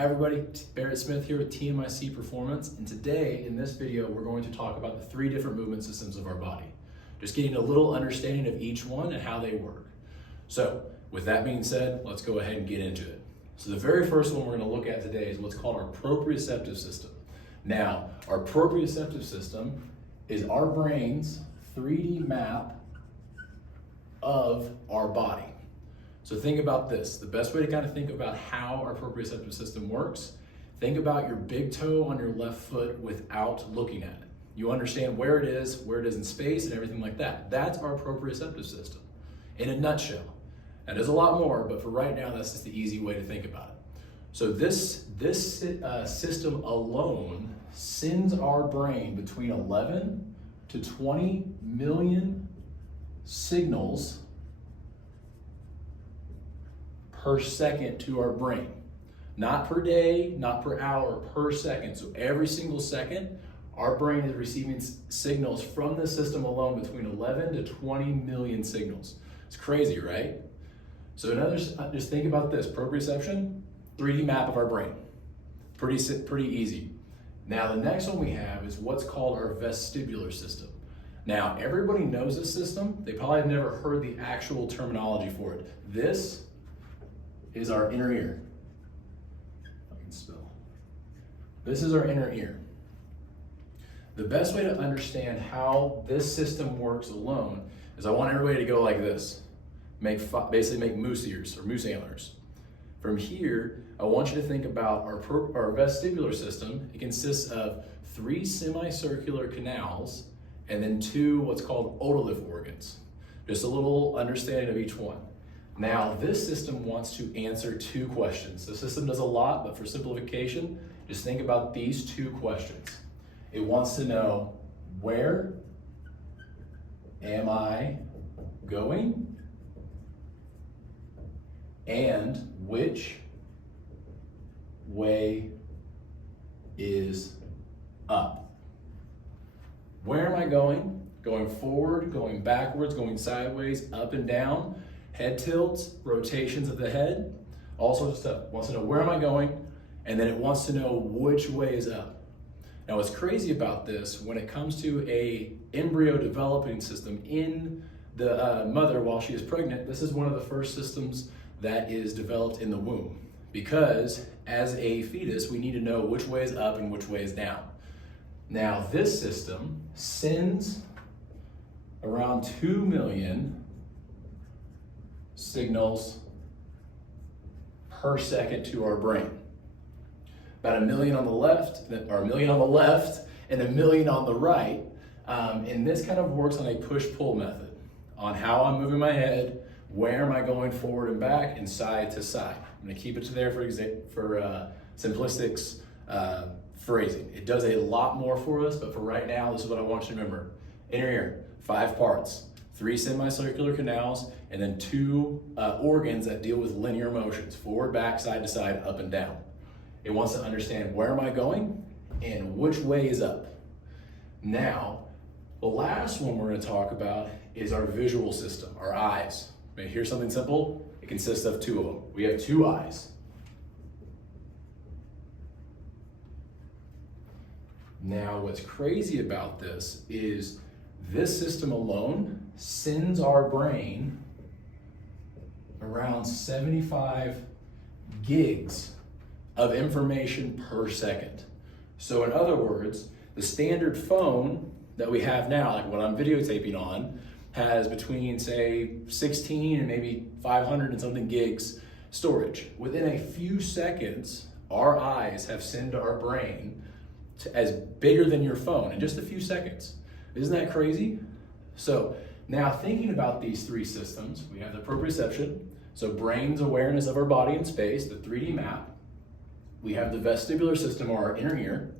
Hi everybody, Barrett Smith here with TMIC Performance, and today in this video we're going to talk about the three different movement systems of our body. Just getting a little understanding of each one and how they work. So with that being said, let's go ahead and get into it. So the very first one we're going to look at today is what's called our proprioceptive system. Now, our proprioceptive system is our brain's 3D map of our body. So think about this. The best way to kind of think about how our proprioceptive system works, think about your big toe on your left foot without looking at it. You understand where it is in space and everything like that. That's our proprioceptive system in a nutshell. Now, there's a lot more, but for right now, that's just the easy way to think about it. So this system alone sends our brain between 11 to 20 million signals per second to our brain. Not per day, not per hour, per second. So every single second, our brain is receiving signals from the system alone between 11 to 20 million signals. It's crazy, right? So just think about this, proprioception, 3D map of our brain. Pretty easy. Now the next one we have is what's called our vestibular system. Now everybody knows this system. They probably have never heard the actual terminology for it. This is our inner ear. I can spell. This is our inner ear. The best way to understand how this system works alone is I want everybody to go like this. Basically make moose ears or moose antlers. From here, I want you to think about our vestibular system. It consists of 3 semicircular canals and then 2 what's called otolith organs. Just a little understanding of each one. Now, this system wants to answer 2 questions. The system does a lot, but for simplification, just think about these 2 questions. It wants to know, where am I going? And which way is up? Where am I going? Going forward, going backwards, going sideways, up and down. Head tilts, rotations of the head, all sorts of stuff. It wants to know where am I going, and then it wants to know which way is up. Now what's crazy about this, when it comes to a embryo developing system in the mother while she is pregnant, this is one of the first systems that is developed in the womb. Because as a fetus, we need to know which way is up and which way is down. Now this system sends around 2 million signals per second to our brain. About 1 million on the left, or 1 million on the left, and 1 million on the right. And this kind of works on a push-pull method on how I'm moving my head, where am I going forward and back, and side to side. I'm gonna keep it to there for simplistic phrasing. It does a lot more for us, but for right now, this is what I want you to remember. Inner ear, 5 parts. 3 semicircular canals, and then 2 organs that deal with linear motions, forward, back, side to side, up and down. It wants to understand where am I going and which way is up. Now, the last one we're going to talk about is our visual system, our eyes. Here's something simple. It consists of 2 of them. We have 2 eyes. Now, what's crazy about this is this system alone sends our brain around 75 gigs of information per second. So in other words, the standard phone that we have now, like what I'm videotaping on, has between say 16 and maybe 500 and something gigs storage. Within a few seconds, our eyes have sent our brain as bigger than your phone in just a few seconds. Isn't that crazy? So now thinking about these 3 systems, we have the proprioception, so brain's awareness of our body in space, the 3D map. We have the vestibular system, or our inner ear,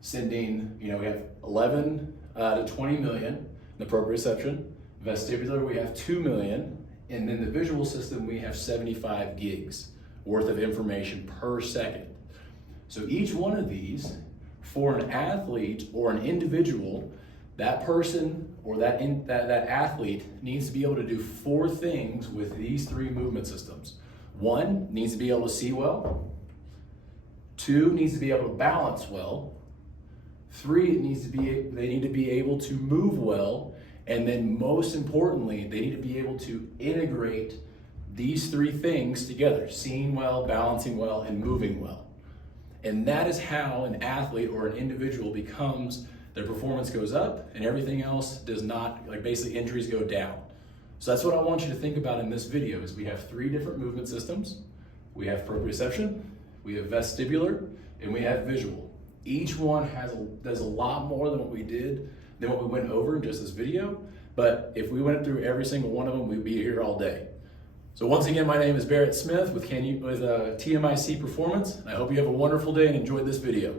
sending, we have 11 to 20 million in the proprioception. Vestibular, we have 2 million. And then the visual system, we have 75 gigs worth of information per second. So each one of these, for an athlete or an individual, that person or that athlete needs to be able to do 4 things with these 3 movement systems. 1, needs to be able to see well. 2, it needs to be able to balance well. 3, they need to be able to move well. And then most importantly, they need to be able to integrate these 3 things together: seeing well, balancing well, and moving well. And that is how an athlete or an individual becomes, their performance goes up and everything else does not, like basically injuries go down. So that's what I want you to think about in this video is we have 3 different movement systems. We have proprioception, we have vestibular, and we have visual. Each one does a lot more than what we went over in just this video. But if we went through every single one of them, we'd be here all day. So once again, my name is Barrett Smith with TMIC Performance. I hope you have a wonderful day and enjoyed this video.